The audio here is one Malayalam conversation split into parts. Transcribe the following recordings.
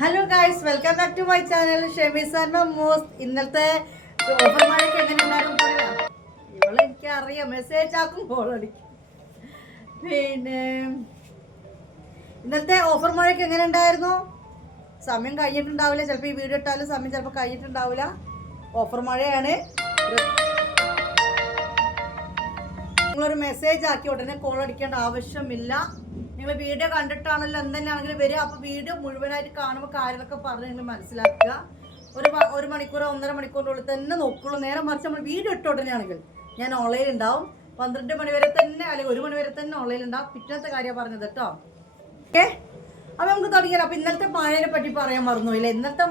Hello guys, welcome back to my channel ഷെമീസ് ആൻഡ് മോസ്റ്റ്. ഇന്നത്തെ ഓഫർ മഴയ്ക്ക് എങ്ങനെ ഉണ്ടായിരുന്നു പറയാം. ഇവളെ എനിക്കറിയാം, മെസ്സേജ് ആക്കും കോൾ അടിക്കും. പിന്നെ ഇന്നത്തെ ഓഫർ മഴയ്ക്ക് എങ്ങനെ ഉണ്ടായിരുന്നു? സമയം കഴിഞ്ഞിട്ടുണ്ടാവില്ല, ചിലപ്പോൾ ഈ വീഡിയോ ഇട്ടാലും സമയം ചിലപ്പോൾ കഴിഞ്ഞിട്ടുണ്ടാവില്ല. ഓഫർ മഴയാണ്. നിങ്ങളൊരു മെസ്സേജ് ആക്കി ഉടനെ കോൾ അടിക്കേണ്ട ആവശ്യമില്ല. നിങ്ങൾ വീഡിയോ കണ്ടിട്ടാണല്ലോ എന്തെന്നാണെങ്കിലും വരിക. അപ്പോൾ വീഡിയോ മുഴുവനായിട്ട് കാണുമ്പോൾ കാര്യങ്ങളൊക്കെ പറഞ്ഞ് നിങ്ങൾ മനസ്സിലാക്കുക. ഒരു മണിക്കൂറോ 1.5 മണിക്കൂറിൻ്റെ ഉള്ളിൽ തന്നെ നോക്കുള്ളൂ. നേരെ മറിച്ച് നമ്മൾ വീഡിയോ ഇട്ട ഉടനെയാണെങ്കിൽ ഞാൻ ഓൺലൈൻ ഉണ്ടാവും. 12 മണി വരെ തന്നെ അല്ലെങ്കിൽ 1 മണി വരെ തന്നെ ഓൺലൈൻ ഉണ്ടാവും. പിറ്റത്തെ കാര്യമാണ് പറഞ്ഞത് കേട്ടോ. ഓക്കെ, അപ്പോൾ നമുക്ക് തുടങ്ങിയാലോ. അപ്പോൾ ഇന്നത്തെ മഴയെ പറ്റി പറയാൻ മറന്നുപോയില്ല. ഇന്നത്തെ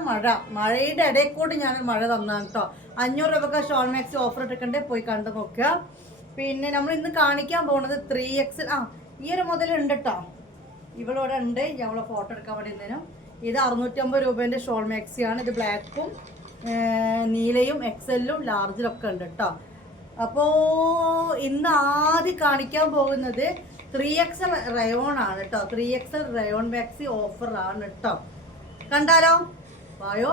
മഴയുടെ ഇടയിൽക്കൂടി ഞാനൊരു മഴ തന്നാണ് കേട്ടോ. 500 രൂപക്ക് ഷോൾ മാക്സി ഓഫർ ഇട്ടിട്ടുണ്ട്, പോയി കണ്ടു നോക്കുക. പിന്നെ നമ്മൾ ഇന്ന് കാണിക്കാൻ പോകുന്നത് 3XL. ഈ ഒരു മുതലുണ്ട് കേട്ടോ, ഇവളിവിടെ ഉണ്ട്. ഞങ്ങളെ ഫോട്ടോ എടുക്കാൻ വേണ്ടി ഇന്നേനും. ഇത് 650 രൂപേൻ്റെ ഷോൾ മാക്സിയാണ്. ഇത് ബ്ലാക്കും നീലയും എക്സലും ലാർജിലൊക്കെ ഉണ്ട് കേട്ടോ. അപ്പോൾ ഇന്ന് ആദ്യം കാണിക്കാൻ പോകുന്നത് 3XL റയോൺ ആണ് കേട്ടോ. 3XL റയോൺ മാക്സി ഓഫർ ആണ് കേട്ടോ. കണ്ടാലോ, വായോ.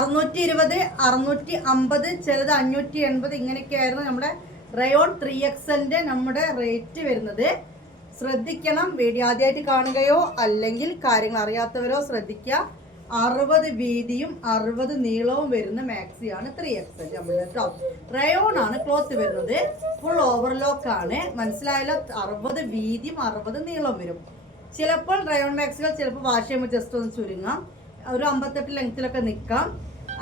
620, 650, ചിലത് 580, ഇങ്ങനെയൊക്കെയായിരുന്നു നമ്മുടെ റയോൺ 3XLൻ്റെ നമ്മുടെ റേറ്റ് വരുന്നത്. ശ്രദ്ധിക്കണം, വീഡിയോ ആദ്യമായിട്ട് കാണുകയോ അല്ലെങ്കിൽ കാര്യങ്ങൾ അറിയാത്തവരോ ശ്രദ്ധിക്കുക. 60 വീതിയും 60 നീളവും വരുന്ന മാക്സിയാണ് 3XL നമ്മൾ കേട്ടോ. റയോൺ ആണ് ക്ലോത്ത് വരുന്നത്. ഫുൾ ഓവർലോക്ക് ആണ്, മനസ്സിലായല്ലോ. 60 വീതിയും 60 നീളവും വരും. ചിലപ്പോൾ റയോൺ മാക്സികൾ ചിലപ്പോൾ വാഷ് ചെയ്യുമ്പോൾ ജസ്റ്റ് ഒന്ന് ചുരുങ്ങാം, ഒരു 58 ലെങ്ത്തിലൊക്കെ നിൽക്കാം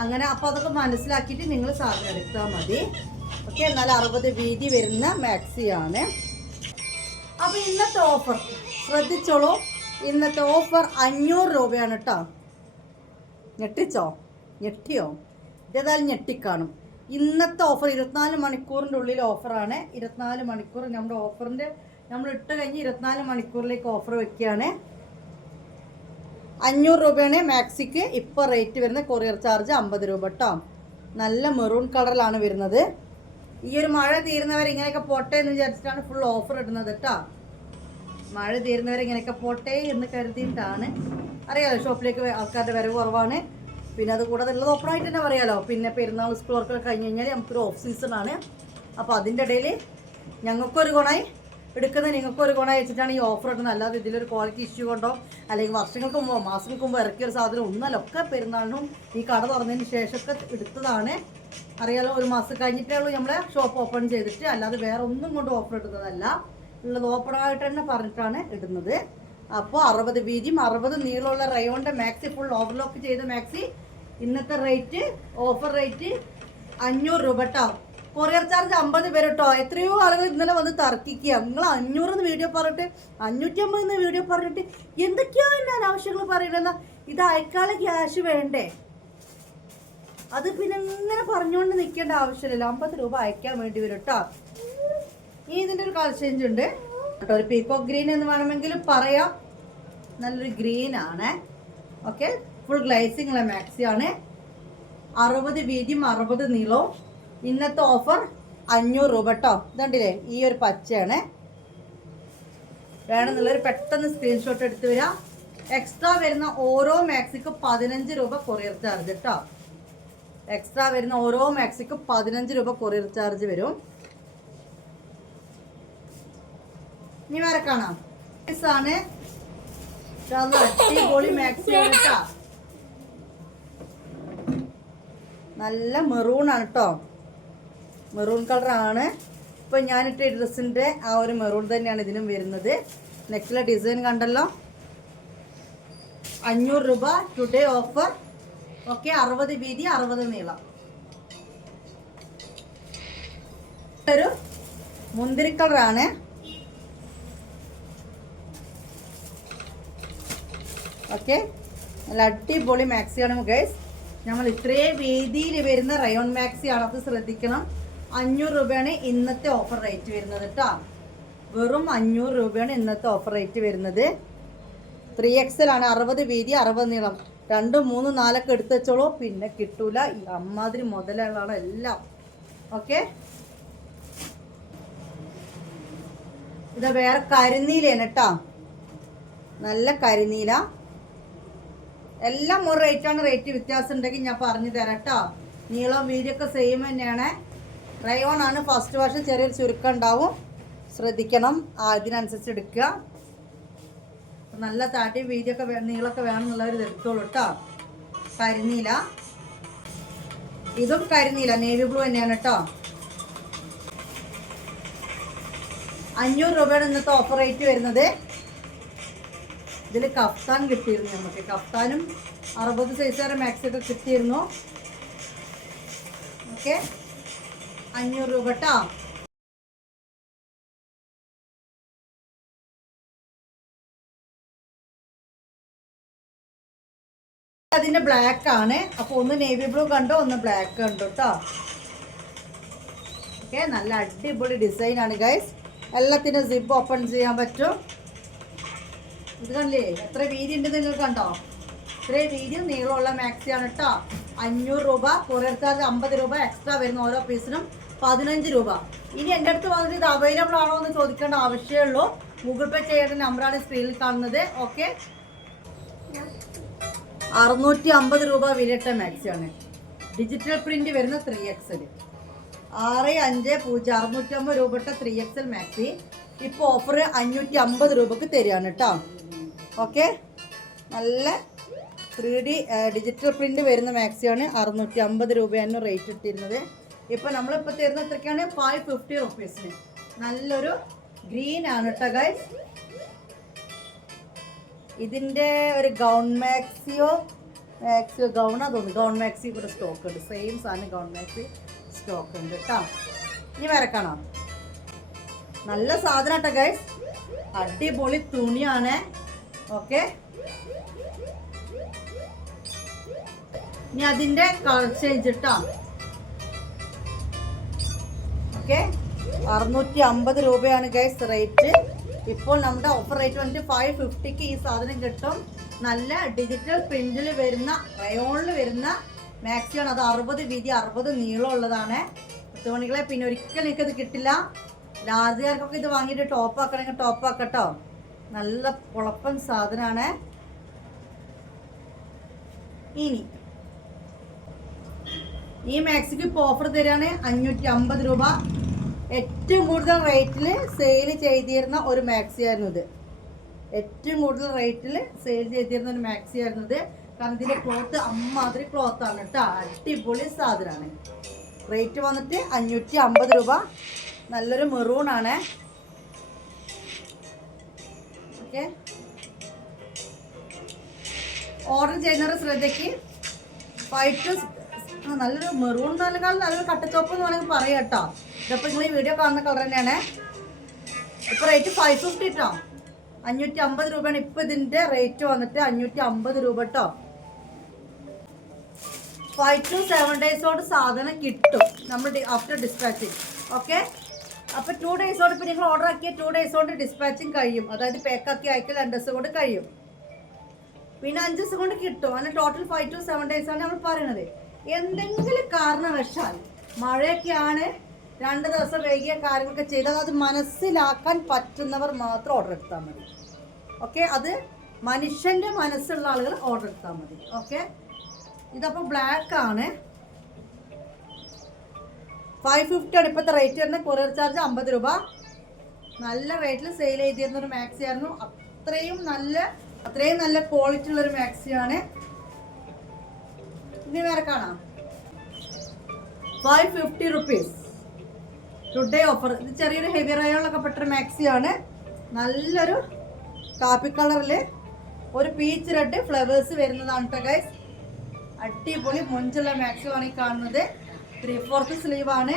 അങ്ങനെ. അപ്പോൾ അതൊക്കെ മനസ്സിലാക്കിയിട്ട് നിങ്ങൾ സാധനം എടുത്താൽ മതി. ഓക്കെ, എന്നാൽ 60 വീതി വരുന്ന മാക്സിയാണ്. അപ്പോൾ ഇന്നത്തെ ഓഫർ ശ്രദ്ധിച്ചോളൂ. ഇന്നത്തെ ഓഫർ 500 രൂപയാണ് കേട്ടോ. ഞെട്ടിയോ? ഇതേതായാലും ഞെട്ടിക്കാണും. ഇന്നത്തെ ഓഫർ 24 മണിക്കൂറിൻ്റെ ഉള്ളിൽ ഓഫറാണ്. 24 മണിക്കൂർ നമ്മുടെ ഓഫറിൻ്റെ നമ്മൾ ഇട്ട് കഴിഞ്ഞ് 24 മണിക്കൂറിലേക്ക് ഓഫർ വെക്കുകയാണ്. 500 രൂപയാണ് മാക്സിക്ക് ഇപ്പോൾ റേറ്റ് വരുന്നത്. കൊറിയർ ചാർജ് 50 രൂപ കേട്ടോ. നല്ല മെറൂൺ കളറിലാണ് വരുന്നത്. ഈ ഒരു മഴ തീരുന്നവരെ ഇങ്ങനെയൊക്കെ പോട്ടെ എന്ന് വിചാരിച്ചിട്ടാണ് ഫുൾ ഓഫർ ഇടുന്നത് കേട്ടോ. മഴ തീരുന്നവരെ ഇങ്ങനെയൊക്കെ പോട്ടെ എന്ന് കരുതിയിട്ടാണ്. അറിയാലോ, ഷോപ്പിലേക്ക് ആൾക്കാരുടെ വരവ് കുറവാണ്. പിന്നെ അത് കൂടാതെ ഉള്ളത് ഓപ്പണായിട്ട് തന്നെ പറയാലോ. പിന്നെ പെരുന്നാൾ സ്കൂൾ വർക്കൊക്കെ കഴിഞ്ഞ് കഴിഞ്ഞാൽ നമുക്കൊരു ഓഫ് സീസണാണ്. അപ്പോൾ അതിൻ്റെ ഇടയിൽ ഞങ്ങൾക്കൊരു ഗുണമായി എടുക്കുന്നത് നിങ്ങൾക്കൊരു ഗുണം വെച്ചിട്ടാണ് ഈ ഓഫർ ഇടുന്നത്. അല്ലാതെ ഇതിലൊരു ക്വാളിറ്റി ഇഷ്യൂ കൊണ്ടോ അല്ലെങ്കിൽ വർഷങ്ങൾക്ക് മുമ്പോ മാസങ്ങൾക്ക് മുമ്പോ ഇറക്കിയൊരു സാധനം ഒന്നല്ല. ഒക്കെ പെരുന്നാളിനും ഈ കട തുറന്നതിന് ശേഷമൊക്കെ എടുത്തതാണ്. അറിയാലോ, ഒരു മാസം കഴിഞ്ഞിട്ടേ ഉള്ളൂ നമ്മളെ ഷോപ്പ് ഓപ്പൺ ചെയ്തിട്ട്. അല്ലാതെ വേറെ ഒന്നും കൊണ്ട് ഓഫർ ഇടുന്നതല്ല, ഉള്ളത് ഓപ്പണായിട്ട് തന്നെ പറഞ്ഞിട്ടാണ് ഇടുന്നത്. അപ്പോൾ 60 വീതിയും 60 നീളമുള്ള റയോണിൻ്റെ മാക്സി ഫുൾ ഓവർലോക്ക് ചെയ്ത മാക്സി ഇന്നത്തെ റേറ്റ് ഓഫർ റേറ്റ് 500 രൂപ കേട്ടോ. കൊറിയർ ചാർജ് 50 പേര് കേട്ടോ. എത്രയോ ആളുകൾ ഇന്നലെ വന്ന് തർക്കിക്കുക. നിങ്ങൾ 500 വീഡിയോ പറഞ്ഞിട്ട് 550 വീഡിയോ പറഞ്ഞിട്ട് എന്തൊക്കെയാണ് എൻ്റെ അനാവശ്യങ്ങൾ പറയണെന്നാ. ഇത് അയക്കാളെ ക്യാഷ് വേണ്ടേ? അത് പിന്നെ ഇങ്ങനെ പറഞ്ഞുകൊണ്ട് നിൽക്കേണ്ട ആവശ്യമില്ലല്ലോ. 50 രൂപ അയക്കാൻ വേണ്ടി വരും കേട്ടോ. ഇനി ഇതിൻ്റെ ഒരു കളർ ചേഞ്ച് ഉണ്ട് കേട്ടോ. ഒരു പീക്കോക്ക് ഗ്രീൻ എന്ന് വേണമെങ്കിലും പറയാം. നല്ലൊരു ഗ്രീൻ ആണ്. ഓക്കെ, ഫുൾ ഗ്ലേസിംഗ് ഉള്ള മാക്സി ആണ്. 60 വീതിയും 60 നീളവും. ഇന്നത്തെ ഓഫർ 500 രൂപ കേട്ടോ. ഇതുണ്ടല്ലേ, ഈ ഒരു പച്ചയാണ്. വേണമെന്നുള്ളൊരു പെട്ടെന്ന് സ്ക്രീൻഷോട്ട് എടുത്ത് വരിക. എക്സ്ട്രാ വരുന്ന ഓരോ മാക്സിക്കും 15 രൂപ കൊറിയർ ചാർജ് കേട്ടോ. എക്സ്ട്രാ വരുന്ന ഓരോ മാക്സിക്കും 15 രൂപ കൊറിയർ ചാർജ് വരും. ഇനി വേറെ കാണാം. ആണ് അടിപൊളി മാക്സിയാണ് കേട്ടോ. നല്ല മെറൂൺ ആണ് കേട്ടോ. മെറൂൺ കളറാണ്. ഇപ്പോൾ ഞാനിട്ട ഡ്രസ്സിൻ്റെ ആ ഒരു മെറൂൺ തന്നെയാണ് ഇതിനും വരുന്നത്. നെക്കിലെ ഡിസൈൻ കണ്ടല്ലോ. 500 രൂപ ടുഡേ ഓഫർ. ഓക്കെ, 60 വീതി 60 നീളം. ഒരു മുന്തിരി കളറാണ്. ഓക്കെ, നല്ല അടിപൊളി മാക്സിയാണ് ഗൈസ്. നമ്മൾ ഇത്രയും വീതിയിൽ വരുന്ന റയോൺ മാക്സിയാണ്, അത് ശ്രദ്ധിക്കണം. 500 രൂപയാണ് ഇന്നത്തെ ഓഫർ റേറ്റ് വരുന്നത് കേട്ടോ. വെറും 500 രൂപയാണ് ഇന്നത്തെ ഓഫർ റേറ്റ് വരുന്നത്. 3XL ആണ്. 60 വീതി 60 നീളം. 2, 3, 4 ഒക്കെ എടുത്ത് വെച്ചോളൂ, പിന്നെ കിട്ടൂല. ഈ അമ്മാതിരി മുതലുകളാണ് എല്ലാം. ഓക്കെ, ഇത് വേറെ കരിനീലയാണ് കേട്ടോ. നല്ല കരിനീല. എല്ലാം ഒരു റേറ്റാണ്. റേറ്റ് വ്യത്യാസം ഉണ്ടെങ്കിൽ ഞാൻ പറഞ്ഞു തരാം കേട്ടോ. നീളം വീതിയൊക്കെ സെയിം തന്നെയാണ്. റയോൺ ആണ്. ഫസ്റ്റ് വാഷ് ചെറിയൊരു ചുരുക്കം ഉണ്ടാവും, ശ്രദ്ധിക്കണം. ഇതിനനുസരിച്ച് എടുക്കുക. നല്ല താട്ടി വീതിയൊക്കെ നീളമൊക്കെ വേണമെന്നുള്ളവർ എടുത്തോളൂ കേട്ടോ. കരിനീല, ഇതും കരിനീല നേവി ബ്ലൂ തന്നെയാണ് കേട്ടോ. 500 രൂപയാണ് ഇന്നത്തെ ഓഫർ റേറ്റ് വരുന്നത്. ഇതിൽ കഫ്താൻ കിട്ടിയിരുന്നു നമുക്ക്. കഫ്താനും 60 സൈസ് വരെ മാക്സി ഒക്കെ കിട്ടിയിരുന്നു. ഓക്കെ, 500 രൂപ കേട്ടോ. അതിന്റെ ബ്ലാക്ക് ആണ്. അപ്പോൾ ഒന്ന് നേവി ബ്ലൂ കണ്ടോ, ഒന്ന് ബ്ലാക്ക് കണ്ടോ കേട്ടോ. ഓക്കെ, നല്ല അടിപൊളി ഡിസൈൻ ആണ് ഗൈസ്. എല്ലാത്തിനും സിപ്പ് ഓപ്പൺ ചെയ്യാൻ പറ്റും. ഇത് കണ്ടില്ലേ എത്ര വീതി ഉണ്ട് നിങ്ങൾ കണ്ടോ? ഇത്രയും വീതി നീളമുള്ള മാക്സിയാണ് കേട്ടോ. 500 രൂപ. കൊറിയർ ചാർജ് 50 രൂപ എക്സ്ട്രാ വരുന്ന ഓരോ പീസിനും 15 രൂപ. ഇനി എൻ്റെ അടുത്ത് വന്നിട്ട് ഇത് അവൈലബിൾ ആണോ എന്ന് ചോദിക്കേണ്ട ആവശ്യമേ ഉള്ളൂ. ഗൂഗിൾ പേ ചെയ്യേണ്ട നമ്പറാണ് സ്ക്രീനിൽ കാണുന്നത്. ഓക്കെ, 650 രൂപ വിലയിട്ട മാക്സിയാണ്. ഡിജിറ്റൽ പ്രിന്റ് വരുന്ന 3XL 6506 650 രൂപ 3XL മാക്സി ഇപ്പോൾ ഓഫർ 550 രൂപക്ക് തരികയാണ് കേട്ടോ. ഓക്കെ, നല്ല 3D ഡിജിറ്റൽ പ്രിന്റ് വരുന്ന മാക്സിയാണ്. 650 രൂപയാണ് റേറ്റ് ഇട്ടിരുന്നത്. ഇപ്പോൾ നമ്മളിപ്പോൾ തരുന്ന എത്രയ്ക്കാണ്? 550 റുപ്പീസിന്. നല്ലൊരു ഗ്രീൻ ആണ് കേട്ടോ ഗൈസ്. ഇതിൻ്റെ ഒരു ഗൗൺ മാക്സിയോ ഗൗണാ തോന്നുന്നു. ഗൗൺ മാക്സി ഇവിടെ സ്റ്റോക്ക് ഉണ്ട്. സെയിം സാധനം ഗൗൺ മാക്സി സ്റ്റോക്ക് ഉണ്ട് കേട്ടോ. ഇനി വരക്കാണോ? നല്ല സാധനം കേട്ടോ ഗൈസ്. അടിപൊളി തുണിയാണ്. ഓക്കെ, ഇനി അതിൻ്റെ കളർ ചേഞ്ച് കേട്ടോ. ഓക്കെ, 650 രൂപയാണ് ഗൈസ് റേറ്റ്. ഇപ്പോൾ നമ്മുടെ ഓഫർ റേറ്റ് വന്നിട്ട് 550ക്ക് ഈ സാധനം കിട്ടും. നല്ല ഡിജിറ്റൽ പ്രിന്റിൽ വരുന്ന റയോണിൽ വരുന്ന മാക്സിയാണ്. അത് 60 വീതി 60 നീളം ഉള്ളതാണ്. തുണികളെ പിന്നെ ഒരിക്കലും എനിക്കത് കിട്ടില്ല. ലാർജുകാർക്കൊക്കെ ഇത് വാങ്ങിയിട്ട് ടോപ്പ് ആക്കണമെങ്കിൽ ടോപ്പ് ആക്കട്ടോ. നല്ല കുഴപ്പൻ സാധനമാണ്. ഇനി ഈ മാക്സിക്ക് ഇപ്പോൾ ഓഫർ തരികയാണ് 550 രൂപ. ഏറ്റവും കൂടുതൽ റേറ്റിൽ സെയിൽ ചെയ്തിരുന്ന ഒരു മാക്സി ആയിരുന്നു ഇത്. ഏറ്റവും കൂടുതൽ റേറ്റിൽ സെയിൽ ചെയ്തിരുന്ന ഒരു മാക്സി ആയിരുന്നു ഇത്. കാരണം ഇതിൻ്റെ ക്ലോത്ത് അമ്മാതിരി ക്ലോത്താണ് കേട്ടോ. അടിപൊളി സാധനമാണ്. റേറ്റ് വന്നിട്ട് 550 രൂപ. നല്ലൊരു മെറൂൺ ആണ്. ഓക്കെ, ഓർഡർ ചെയ്യുന്നവരുടെ ശ്രദ്ധയ്ക്ക് 5 to നല്ലൊരു മെറൂൺ നൽകാൻ നല്ലൊരു കട്ടച്ചോപ്പ് എന്ന് വേണമെങ്കിൽ പറയാം കേട്ടോ. ഇതിപ്പോൾ നിങ്ങൾ ഈ വീഡിയോ കാണുന്ന കളർ തന്നെയാണ്. ഇപ്പോൾ റേറ്റ് 550 കേട്ടോ. 550 രൂപയാണ് ഇപ്പോൾ ഇതിൻ്റെ റേറ്റ് വന്നിട്ട്. 550 രൂപ കേട്ടോ. 5 to 7 ഡേയ്സോട് സാധനം കിട്ടും നമ്മൾ ആഫ്റ്റർ ഡിസ്പാച്ചിങ്. ഓക്കെ, അപ്പോൾ 2 ഡേയ്സോട് ഇപ്പോൾ നിങ്ങൾ ഓർഡർ ആക്കിയ 2 ഡേയ്സോട് ഡിസ്പാച്ചിങ് കഴിയും. അതായത് പാക്കാക്കി അയക്കൽ 2 ദിവസം കൊണ്ട് കഴിയും. പിന്നെ 5 ദിവസം കൊണ്ട് കിട്ടും. അങ്ങനെ ടോട്ടൽ 5 to 7 ഡേയ്സാണ് നമ്മൾ പറയുന്നത്. എന്തെങ്കിലും കാരണവശാൽ മഴയൊക്കെയാണ് 2 ദിവസം വൈകിയ കാര്യങ്ങളൊക്കെ ചെയ്താൽ അത് മനസ്സിലാക്കാൻ പറ്റുന്നവർ മാത്രം ഓർഡർ എടുത്താൽ മതി. ഓക്കെ, അത് മനുഷ്യൻ്റെ മനസ്സുള്ള ആളുകൾ ഓർഡർ എടുത്താൽ മതി. ഓക്കെ, ഇതപ്പോൾ ബ്ലാക്ക് ആണ്. 550 ആണ് ഇപ്പോഴത്തെ റേറ്റ് വരുന്നത്. കൊറിയർ ചാർജ് 50 രൂപ. നല്ല റേറ്റിൽ സെയിൽ ചെയ്തിരുന്നൊരു മാക്സി ആയിരുന്നു. അത്രയും നല്ല ക്വാളിറ്റി ഉള്ളൊരു മാക്സിയാണ്. ഇനി വേറെ കാണാം. 550 റുപ്പീസ് ടുഡേ ഓഫർ. ഇത് ചെറിയൊരു ഹെവി റയോണിലൊക്കെ പെട്ടൊരു മാക്സിയാണ്. നല്ലൊരു കാപ്പി കളറിൽ ഒരു പീച്ച് റെഡ് ഫ്ലവേഴ്സ് വരുന്നതാണ് കേട്ടോ ഗൈസ്. അടിപൊളി മൊഞ്ചുള്ള മാക്സിയാണ് ഈ കാണുന്നത്. 3/4 സ്ലീവ് ആണ്.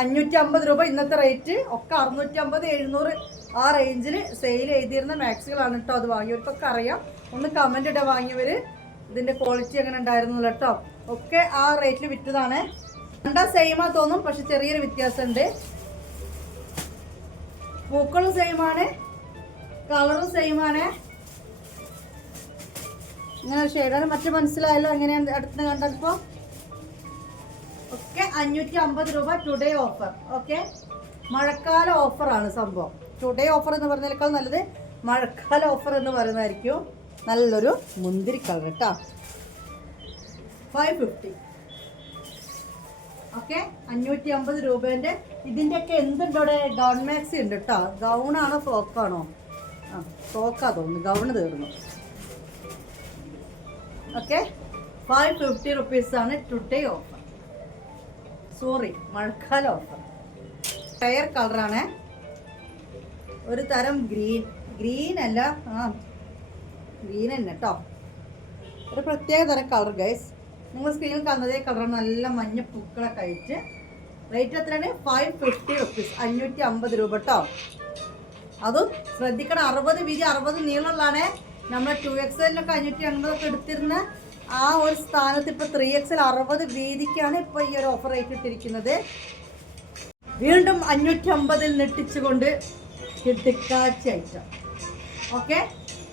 550 രൂപ ഇന്നത്തെ റേറ്റ്. ഒക്കെ 650 700 ആ റേഞ്ചിൽ സെയിൽ ചെയ്തിരുന്ന മാക്സികളാണ് കേട്ടോ. അത് വാങ്ങിയവർക്കൊക്കെ അറിയാം. ഒന്ന് കമൻ്റ് ഇടാൻ വാങ്ങിയവർ ഇതിൻ്റെ ക്വാളിറ്റി എങ്ങനെ ഉണ്ടായിരുന്നു കേട്ടോ. ഒക്കെ ആ റേറ്റിൽ വിറ്റതാണ്. രണ്ടാ സെയിമാ തോന്നും, പക്ഷെ ചെറിയൊരു വ്യത്യാസമുണ്ട്. പൂക്കളും സെയിമാണ്, കളറും സെയിമാണ്. ഇങ്ങനെ ഷെയ്ഡാണ്. മറ്റു മനസ്സിലായല്ലോ എങ്ങനെയാണ് അടുത്ത് കണ്ടപ്പോൾ. ഒക്കെ 550 രൂപ ടുഡേ ഓഫർ. ഓക്കെ, മഴക്കാല ഓഫറാണ് സംഭവം. ടുഡേ ഓഫർ എന്ന് പറഞ്ഞതിനേക്കാൾ നല്ലത് മഴക്കാല ഓഫർ എന്ന് പറയുന്നതായിരിക്കും. നല്ലൊരു മുന്തിരി കളർ കേട്ടോ. 550. ഓക്കെ, 550 രൂപേൻ്റെ. ഇതിൻ്റെയൊക്കെ എന്തുണ്ട് ഇവിടെ? ഗൗൺ മാക്സി ഉണ്ട് കേട്ടോ. ഗൗണാണോ ഫ്രോക്കാണോ? ആ, ഫ്രോക്കാ തോന്നുന്നു, ഗൗണ് തീർന്നു. ഓക്കെ, 550 റുപ്പീസാണ് ടുഡേ ഓഫർ. സോറി, മഴക്കാല ഓഫർ. ഫെയർ കളറാണ്, ഒരു തരം ഗ്രീൻ അല്ല, ഗ്രീൻ തന്നെ കേട്ടോ. ഒരു പ്രത്യേക തരം കളർ ഗൈസ്. നിങ്ങൾ സ്ക്രീനിൽ കാണുന്നതേ കളറാണ്. നല്ല മഞ്ഞ പൂക്കളൊക്കെ ആയിട്ട്. റേറ്റ് എത്രയാണ്? 550 റുപ്പീസ്, 550 രൂപ കേട്ടോ. അതും ശ്രദ്ധിക്കണം, 60 വീതി 60 നീളമുള്ളതാണ്. നമ്മൾ 2XL-നൊക്കെ 580 എടുത്തിരുന്ന ആ ഒരു സ്ഥാനത്ത് ഇപ്പോൾ 3XL 60 വീതിക്കാണ് ഇപ്പോൾ ഈ ഒരു ഓഫർ റേറ്റ് ഇട്ടിരിക്കുന്നത്. വീണ്ടും 550 നെട്ടിച്ചുകൊണ്ട് കിട്ടിക്കാച്ച ഐറ്റം. ഓക്കെ,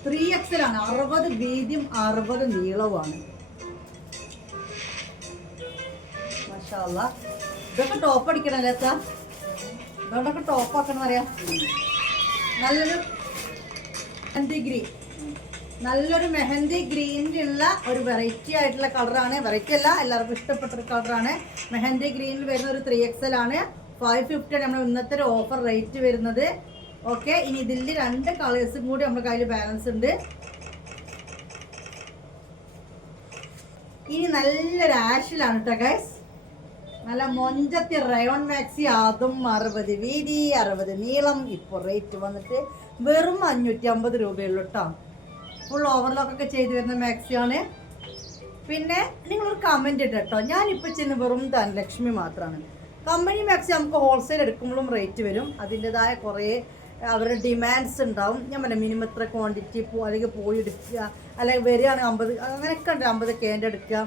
3XL ആണ്, 60 വീതിയും 60 നീളവുമാണ്. മാഷാഅല്ലാ, ഇതൊക്കെ ടോപ്പ് അടിക്കണല്ലേ അച്ഛാ? ഇതുകൊണ്ടൊക്കെ ടോപ്പ് ആക്കണം അറിയാം. നല്ലൊരു മെഹന്തി ഗ്രീൻ, നല്ലൊരു മെഹന്തി ഗ്രീനിലുള്ള ഒരു വെറൈറ്റി ആയിട്ടുള്ള കളറാണ്. വെറൈറ്റി അല്ല, എല്ലാവർക്കും ഇഷ്ടപ്പെട്ടൊരു കളറാണ്. മെഹന്തി ഗ്രീനിൽ വരുന്ന ഒരു 3XL ആണ്. 550 നമ്മൾ ഇന്നത്തെ ഒരു ഓഫർ റേറ്റ് വരുന്നത്. ഓക്കെ, ഇനി ഇതിൽ 2 കളേഴ്സും കൂടി നമ്മുടെ കയ്യിൽ ബാലൻസ് ഉണ്ട്. ഇനി നല്ലൊരു ആഷിലാണ് കേട്ടോ ഗൈസ്. നല്ല മൊഞ്ചത്തി റയോൺ മാക്സി, അതും 60 വീതി 60 നീളം. ഇപ്പോൾ റേറ്റ് വന്നിട്ട് വെറും 550 രൂപയുള്ളൂ കേട്ടോ. ഫുൾ ഓവർലോക്കൊക്കെ ചെയ്ത് വരുന്ന മാക്സിയാണ്. പിന്നെ നിങ്ങളൊരു കമൻറ്റ് ഇട്ട് കേട്ടോ, ഞാനിപ്പോൾ ചെയ്യുന്ന വെറും ധനലക്ഷ്മി മാത്രമാണ്. കമ്പനി മാക്സി നമുക്ക് ഹോൾസെയിൽ എടുക്കുമ്പോഴും റേറ്റ് വരും. അതിൻ്റെതായ കുറേ അവരുടെ ഡിമാൻഡ്സ് ഉണ്ടാവും. ഞാൻ പറഞ്ഞ മിനിമം ഇത്ര ക്വാണ്ടിറ്റി അല്ലെങ്കിൽ പോയി എടുക്കുക, അല്ലെങ്കിൽ വരികയാണെങ്കിൽ 50, അങ്ങനെയൊക്കെ ഉണ്ട്. 50 കേൻ്റെ എടുക്കുക.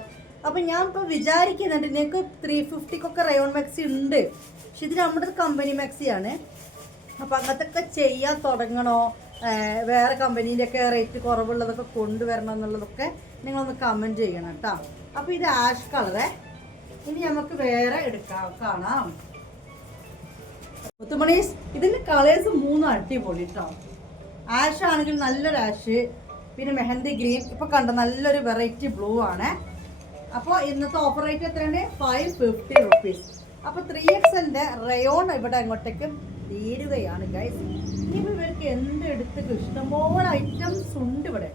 അപ്പം ഞാൻ ഇപ്പോൾ വിചാരിക്കുന്നുണ്ട്, നിങ്ങൾക്ക് 350-ക്കൊക്കെ റയോൺ മാക്സി ഉണ്ട്, പക്ഷെ ഇത് നമ്മുടെ കമ്പനി മാക്സിയാണ്. അപ്പോൾ അങ്ങനത്തൊക്കെ ചെയ്യാൻ തുടങ്ങണോ, വേറെ കമ്പനീൻ്റെയൊക്കെ റേറ്റ് കുറവുള്ളതൊക്കെ കൊണ്ടുവരണം എന്നുള്ളതൊക്കെ നിങ്ങളൊന്ന് കമൻറ്റ് ചെയ്യണം കേട്ടോ. അപ്പോൾ ഇത് ആഷ് കളറേ. ഇനി നമുക്ക് വേറെ കാണാം. മുത്തുമണീസ്, ഇതിൻ്റെ കളേഴ്സ് 3 അടിപൊളി കേട്ടോ. ആഷ് ആണെങ്കിൽ നല്ലൊരു ആഷ്, പിന്നെ മെഹന്തി ഗ്രീൻ, ഇപ്പോൾ കണ്ട നല്ലൊരു വെറൈറ്റി ബ്ലൂ ആണ്. അപ്പോൾ ഇന്നത്തെ ഓഫർ റേറ്റ് എത്രയാണ്? 550 റുപ്പീസ്. അപ്പോൾ 3XL-ൻ്റെ റയോൺ ഇവിടെ അങ്ങോട്ടേക്ക് തീരുകയാണ് ഗൈസ്. ഇനിയിപ്പോൾ ഇവർക്ക് എന്തെടുത്ത് ഇഷ്ടംപോലെ ഐറ്റംസ് ഉണ്ട് ഇവിടെ.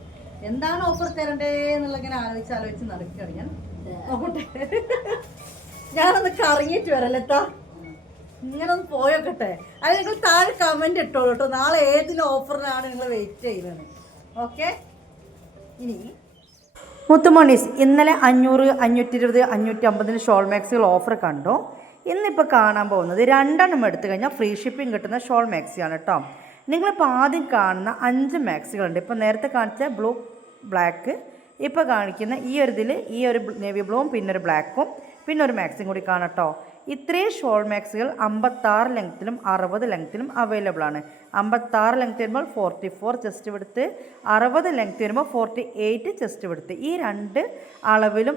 എന്താണ് ഓഫർ തരണ്ടേ എന്നുള്ള ഇങ്ങനെ ആലോചിച്ച് നടക്കുകയാണ് ഞാൻ. നോക്കട്ടെ, ഞാനൊന്ന് കറങ്ങിയിട്ട് വരല്ലേട്ടാ, ഇങ്ങനെ ഒന്ന് പോയോക്കട്ടെ. അത് നിങ്ങൾ താഴെ കമൻറ്റ് ഇട്ടോളൂ കേട്ടോ, നാളെ ഏതിൽ ഓഫറിനാണ് നിങ്ങൾ വെയിറ്റ് ചെയ്യുന്നത്. ഓക്കെ, ഇനി മുത്തുമണീസ്, ഇന്നലെ 500, 520, 550 ഷോൾ മാക്സികൾ ഓഫർ കണ്ടു. ഇന്നിപ്പോൾ കാണാൻ പോകുന്നത് 2 എടുത്തു കഴിഞ്ഞാൽ ഫ്രീ ഷിപ്പിംഗ് കിട്ടുന്ന ഷോൾ മാക്സിയാണ് കേട്ടോ. നിങ്ങളിപ്പോൾ ആദ്യം കാണുന്ന 5 മാക്സികളുണ്ട്. ഇപ്പോൾ നേരത്തെ കാണിച്ച ബ്ലൂ, ബ്ലാക്ക്, ഇപ്പോൾ കാണിക്കുന്ന ഈ ഒരു ഇതിൽ ഈ ഒരു നേവി ബ്ലൂവും പിന്നെ ഒരു ബ്ലാക്കും പിന്നെ ഒരു മാക്സിയും കൂടി കാണാം കേട്ടോ. ഇത്രയും ഷോൾ മാക്സികൾ 56 ലെങ്ത്തിലും 60 ലെങ്ത്തിലും അവൈലബിൾ ആണ്. 56 ലെങ്ത്ത് വരുമ്പോൾ 44 ചെസ്റ്റ് വിടുത്ത്, 60 ലെങ്ത്ത് വരുമ്പോൾ 48 ചെസ്റ്റ് വിടുത്ത്. ഈ 2 അളവിലും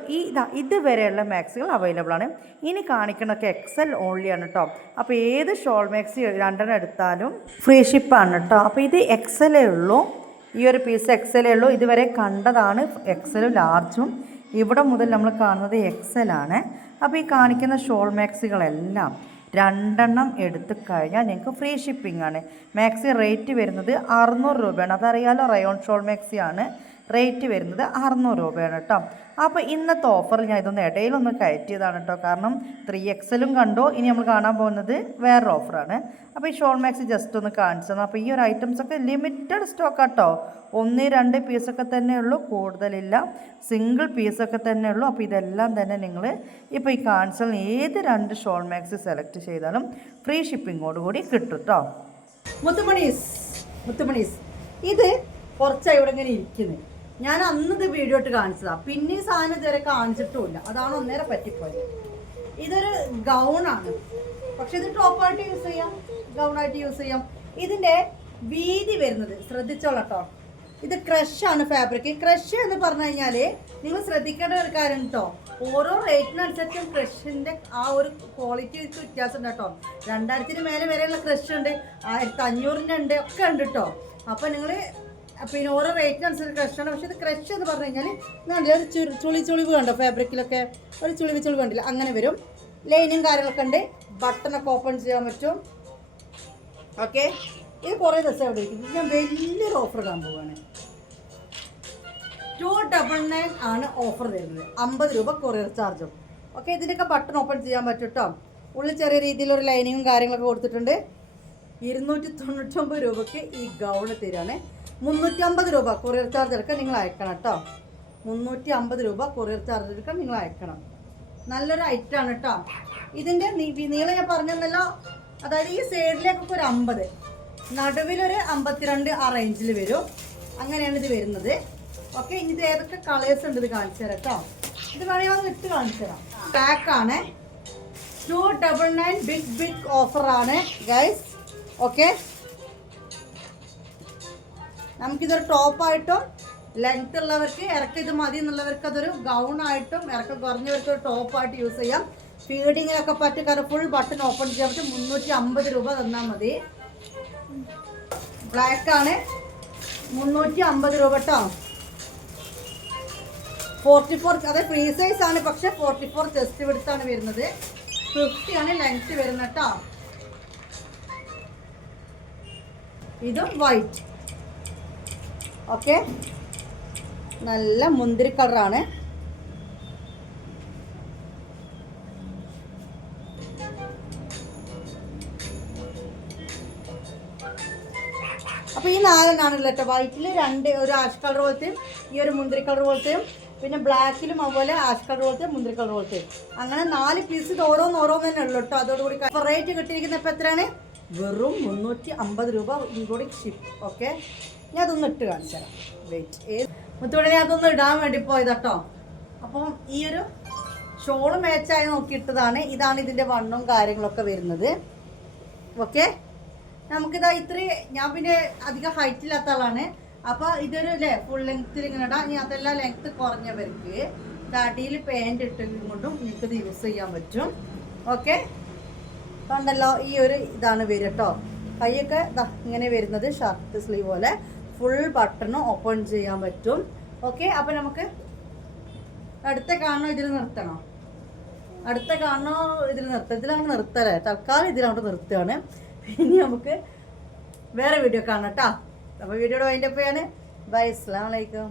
ഇതുവരെയുള്ള മാക്സികൾ അവൈലബിൾ ആണ്. ഇനി കാണിക്കണമൊക്കെ XL ഓൺലി ആണ് കേട്ടോ. അപ്പോൾ ഏത് ഷോൾ മാക്സി 2 എടുത്താലും ഫ്രീ ഷിപ്പാണ് കേട്ടോ. അപ്പോൾ ഇത് XL ഉള്ളൂ, ഈ ഒരു പീസ് XL ഉള്ളൂ. ഇതുവരെ കണ്ടതാണ് XL ലാർജും, ഇവിടെ മുതൽ നമ്മൾ കാണുന്നത് XL ആണ്. അപ്പോൾ ഈ കാണിക്കുന്ന ഷോൾ മാക്സികളെല്ലാം 2 എടുത്തു കഴിഞ്ഞാൽ നിങ്ങൾക്ക് ഫ്രീ ഷിപ്പിംഗ് ആണ്. മാക്സി റേറ്റ് വരുന്നത് 600 രൂപയാണ്. അതറിയാലോ, റയോൺ ഷോൾ മാക്സിയാണ്. റേറ്റ് വരുന്നത് 600 രൂപയാണ് കേട്ടോ. അപ്പോൾ ഇന്നത്തെ ഓഫറിൽ ഞാൻ ഇതൊന്ന് ഇടയിലൊന്ന് കയറ്റിയതാണ് കേട്ടോ. കാരണം 3XL-ഉം കണ്ടു, ഇനി നമ്മൾ കാണാൻ പോകുന്നത് വേറൊരു ഓഫറാണ്. അപ്പോൾ ഈ ഷോൾ മാക്സി ജസ്റ്റ് ഒന്ന് കാണിച്ചു തന്നു. അപ്പോൾ ഈ ഒരു ഐറ്റംസൊക്കെ ലിമിറ്റഡ് സ്റ്റോക്ക് കേട്ടോ. 1-2 പീസൊക്കെ തന്നെ ഉള്ളൂ, കൂടുതലില്ല. സിംഗിൾ പീസൊക്കെ തന്നെ ഉള്ളൂ. അപ്പോൾ ഇതെല്ലാം തന്നെ നിങ്ങൾ ഇപ്പോൾ ഈ കാണിച്ചാൽ ഏത് 2 ഷോൾ മാക്സി സെലക്ട് ചെയ്താലും ഫ്രീ ഷിപ്പിങ്ങോടുകൂടി കിട്ടും കേട്ടോ. മുത്തുമണീസ്, ഇത് കുറച്ചായി ഇവിടെ ഇങ്ങനെ ഇരിക്കുന്നത്. ഞാൻ അന്നത് വീഡിയോ ഇട്ട് കാണിച്ചതാണ്, പിന്നെ ഈ സാധനം ഇതുവരെ കാണിച്ചിട്ടുമില്ല. അതാണ് ഒന്നേറെ പറ്റിപ്പോയത്. ഇതൊരു ഗൗണാണ്, പക്ഷെ ഇത് ടോപ്പായിട്ട് യൂസ് ചെയ്യാം, ഗൗണായിട്ട് യൂസ് ചെയ്യാം. ഇതിൻ്റെ വീതി വരുന്നത് ശ്രദ്ധിച്ചോളാം കേട്ടോ. ഇത് ക്രഷാണ് ഫാബ്രിക്. ക്രഷ് എന്ന് പറഞ്ഞു കഴിഞ്ഞാൽ നിങ്ങൾ ശ്രദ്ധിക്കേണ്ട ഒരു കാര്യം കേട്ടോ, ഓരോ റേറ്റിനനുസരിച്ചും ക്രഷിൻ്റെ ആ ഒരു ക്വാളിറ്റിക്ക് വ്യത്യാസം ഉണ്ട് കേട്ടോ. 2000-ന് മേലെ വരെയുള്ള ക്രഷ് ഉണ്ട്, 1500-ൻ്റെ ഉണ്ട്, ഒക്കെ ഉണ്ട് കേട്ടോ. അപ്പോൾ നിങ്ങൾ പിന്നെ ഓരോ റേറ്റിനനുസരിച്ച് ക്രഷാണ്. പക്ഷേ ഇത് ക്രഷ് എന്ന് പറഞ്ഞു കഴിഞ്ഞാൽ നല്ല ഒരു ചുളിവ് കണ്ടോ, ഫാബ്രിക്കിലൊക്കെ ഒരു ചുളിവ് കണ്ടില്ല, അങ്ങനെ വരും. ലൈനും കാര്യങ്ങളൊക്കെ ഉണ്ട്, ബട്ടണൊക്കെ ഓപ്പൺ ചെയ്യാൻ പറ്റും. ഓക്കെ, ഇത് കുറേ ദിവസം എവിടെ ഇരിക്കും. ഞാൻ വലിയൊരു ഓഫർ ഇടാൻ പോവുകയാണ്. 299 ആണ് ഓഫർ തരുന്നത്, 50 രൂപ കൊറിയർ ചാർജും. ഓക്കെ, ഇതിൻ്റെയൊക്കെ ബട്ടൺ ഓപ്പൺ ചെയ്യാൻ പറ്റും കേട്ടോ. ഉള്ളിൽ ചെറിയ രീതിയിലൊരു ലൈനിങ്ങും കാര്യങ്ങളൊക്കെ കൊടുത്തിട്ടുണ്ട്. 299 രൂപയ്ക്ക് ഈ ഗൗണ് തരാണ്. 350 രൂപ കൊറിയർ ചാർജ് എടുക്കാൻ നിങ്ങൾ അയക്കണം കേട്ടോ. 350 രൂപ കൊറിയർ ചാർജ് എടുക്കാൻ നിങ്ങൾ അയക്കണം. നല്ലൊരു ഐറ്റമാണ് കേട്ടോ. ഇതിൻ്റെ നീളം ഞാൻ പറഞ്ഞല്ലോ, അതായത് ഈ സൈഡിലേക്കൊക്കെ ഒരു 50, നടുവിലൊരു 52 ആ റേഞ്ചിൽ വരും. അങ്ങനെയാണ് ഇത് വരുന്നത്. ഓക്കെ, ഇനി ഇത് ഏതൊക്കെ കളേഴ്സ് ഉണ്ട് ഇത് കാണിച്ചു തരാം കേട്ടോ. ഇത് വേണമെങ്കിൽ ഒന്ന് ഇട്ട് കാണിച്ചു തരാം. പാക്കാണ്, 299 ബിഗ് ഓഫറാണ് ഗൈസ്. ഓക്കെ, നമുക്കിതൊരു ടോപ്പായിട്ടും ലെങ്ത് ഉള്ളവർക്ക് ഇറക്കം ഇത് മതി എന്നുള്ളവർക്ക് അതൊരു ഗൗണായിട്ടും ഇറക്കം കുറഞ്ഞവർക്ക് ഒരു ടോപ്പായിട്ട് യൂസ് ചെയ്യാം. ഫീഡിങ്ങിനൊക്കെ പറ്റും, കാരണം ഫുൾ ബട്ടൺ ഓപ്പൺ ചെയ്യാൻ പറ്റും. 350 രൂപ തന്നാൽ മതി. ബ്ലാക്കാണ്, 350 രൂപ കേട്ടോ. 44, അതായത് ഫ്രീ സൈസ് ആണ്, പക്ഷെ 44 ചെസ്റ്റ് വിഡ്ത്താണ് വരുന്നത്. 50 ആണ് ലെങ്ത് വരുന്നത് കേട്ടോ. ഇതും വൈറ്റ്. ഓക്കെ, നല്ല മുന്തിരി കളറാണ്. അപ്പോൾ ഈ 4 എണ്ണാണല്ലോ കേട്ടോ. വൈറ്റിൽ 2, ഒരു ആഷ് കളർ പോലത്തെയും ഈ ഒരു മുന്തിരി കളർ പോലത്തെയും, പിന്നെ ബ്ലാക്കിലും അതുപോലെ ആഷ് കളർ പോലത്തെയും മുന്തിരി കളർ പോലത്തെയും, അങ്ങനെ 4 പീസ് ഇത് ഓരോന്ന് തന്നെ ഉള്ളൂ കേട്ടോ. അതോടുകൂടി റേറ്റ് കിട്ടിയിരിക്കുന്നത് ഇപ്പോൾ എത്രയാണ്? വെറും 350 രൂപ ഇൻക്ലൂഡിങ് ഷിപ്പ്. ഓക്കെ, ഞാൻ അതൊന്ന് ഇട്ട് കാണിച്ചു തരാം. വെയിറ്റ്, മുത്തോടെ ഞാൻ അതൊന്ന് ഇടാൻ വേണ്ടി പോയത് കേട്ടോ. അപ്പം ഈ ഒരു ഷോള് മാച്ചായി നോക്കിയിട്ടതാണ്. ഇതാണ് ഇതിൻ്റെ വണ്ണവും കാര്യങ്ങളൊക്കെ വരുന്നത്. ഓക്കെ, നമുക്കിതാ ഇത്രയും, ഞാൻ പിന്നെ അധികം ഹൈറ്റ് ഇല്ലാത്ത ആളാണ്. അപ്പോൾ ഇതൊരു ഫുൾ ലെങ്ത്തിൽ ഇങ്ങനെ ഇടാം. ഇനി അതെല്ലാം ലെങ്ത്ത് കുറഞ്ഞവർക്ക് തടിയിൽ പാൻറ് ഇട്ടെങ്കിലും കൊണ്ടും നിങ്ങൾക്കിത് യൂസ് ചെയ്യാൻ പറ്റും. ഓക്കെ, കണ്ടല്ലോ, ഈ ഒരു ഇതാണ് വരിക കേട്ടോ. കൈയൊക്കെ ഇങ്ങനെ വരുന്നത് ഷർട്ട് സ്ലീവ് പോലെ ഫുൾ ബട്ടണും ഓപ്പൺ ചെയ്യാൻ പറ്റും. ഓക്കെ, അപ്പോൾ നമുക്ക് അടുത്ത കാണണോ ഇതിൽ നിർത്തണോ? അടുത്ത കാണണോ ഇതിൽ നിർത്താം? ഇതിലാണ് നിർത്തല്ലേ, തൽക്കാലം ഇതിലാണ് നിർത്തുകയാണ്. ഇനി നമുക്ക് വേറെ വീഡിയോ കാണാം കേട്ടോ. അപ്പോൾ വീഡിയോയുടെ വൈൻഡപ്പ് ചെയ്യാണ്. ബൈ, അസ്സലാമു അലൈക്കും.